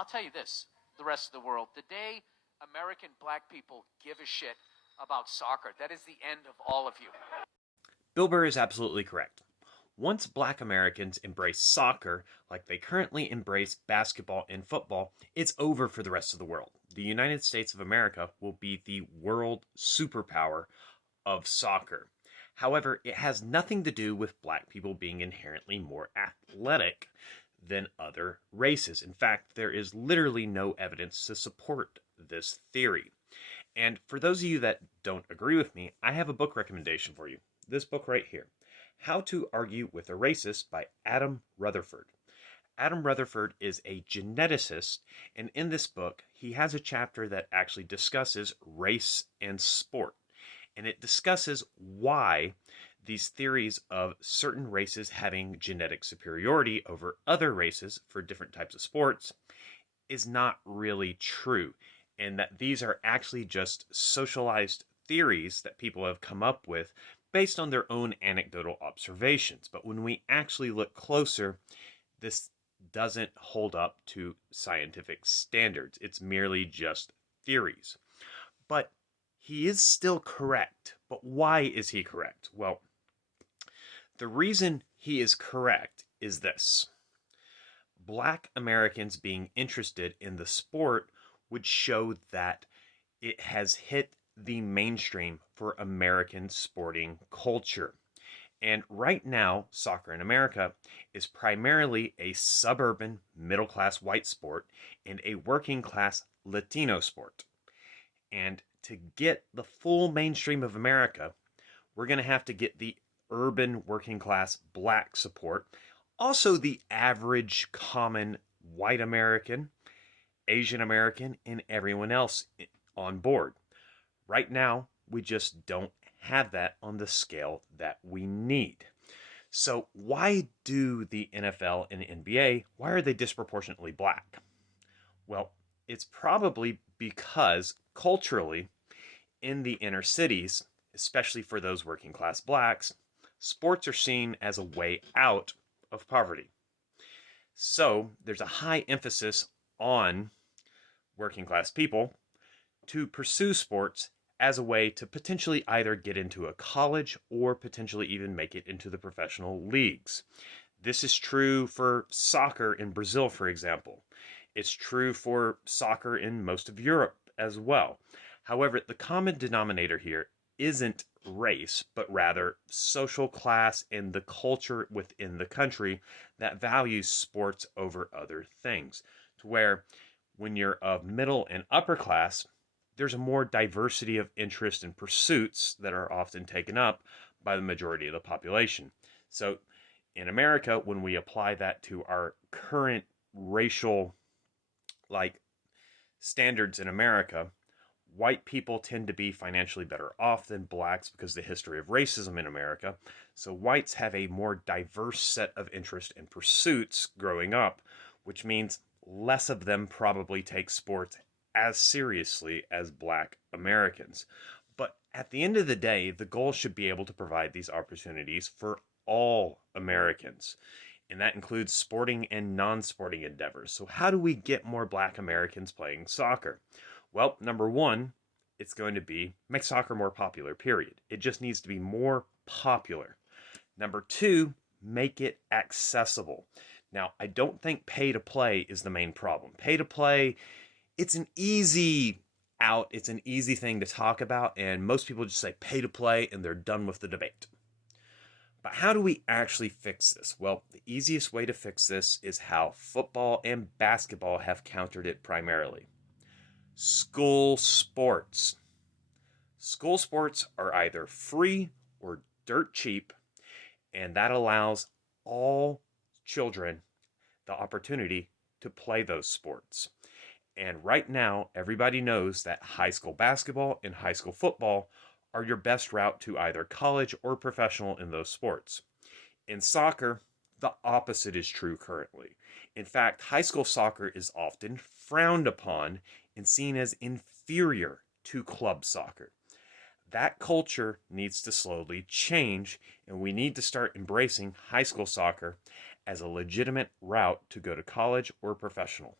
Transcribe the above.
I'll tell you this, the rest of the world, the day American black people give a shit about soccer, that is the end of all of you. Bill Burr is absolutely correct. Once black Americans embrace soccer like they currently embrace basketball and football, it's over for the rest of the world. The United States of America will be the world superpower of soccer. However, it has nothing to do with black people being inherently more athletic than other races. In fact, there is literally no evidence to support this theory. And for those of you that don't agree with me, I have a book recommendation for you. This book right here, How to Argue with a Racist by Adam Rutherford. Adam Rutherford is a geneticist, and in this book, he has a chapter that actually discusses race and sport. And it discusses why these theories of certain races having genetic superiority over other races for different types of sports is not really true, and that these are actually just socialized theories that people have come up with based on their own anecdotal observations. But when we actually look closer, this doesn't hold up to scientific standards. It's merely just theories. But he is still correct. But why is he correct? Well, the reason he is correct is this. Black Americans being interested in the sport would show that it has hit the mainstream for American sporting culture. And right now, soccer in America is primarily a suburban middle class white sport and a working class Latino sport. And to get the full mainstream of America, we're going to have to get the urban working class black support, also the average common white American, Asian American, and everyone else on board. Right now, we just don't have that on the scale that we need. So why do the NFL and NBA, why are they disproportionately black? Well, it's probably because culturally, in the inner cities, especially for those working class blacks, sports are seen as a way out of poverty. So there's a high emphasis on working class people to pursue sports as a way to potentially either get into a college or potentially even make it into the professional leagues. This is true for soccer in Brazil, for example. It's true for soccer in most of Europe as well. However, the common denominator here isn't race, but rather social class and the culture within the country that values sports over other things. To where when you're of middle and upper class, there's a more diversity of interest and pursuits that are often taken up by the majority of the population. So in America, when we apply that to our current racial standards in America, white people tend to be financially better off than blacks because of the history of racism in America. So whites have a more diverse set of interests and pursuits growing up, which means less of them probably take sports as seriously as black Americans. But at the end of the day, the goal should be able to provide these opportunities for all Americans. And that includes sporting and non-sporting endeavors. So how do we get more black Americans playing soccer? Well, number one, it's going to be make soccer more popular, period. It just needs to be more popular. Number two, make it accessible. Now, I don't think pay to play is the main problem. Pay to play, it's an easy out, it's an easy thing to talk about, and most people just say pay to play and they're done with the debate. But how do we actually fix this? Well, the easiest way to fix this is how football and basketball have countered it primarily. School sports. School sports are either free or dirt cheap, and that allows all children the opportunity to play those sports. And right now, everybody knows that high school basketball and high school football are your best route to either college or professional in those sports. In soccer, the opposite is true currently. In fact, high school soccer is often frowned upon and seen as inferior to club soccer. That culture needs to slowly change, and we need to start embracing high school soccer as a legitimate route to go to college or professional.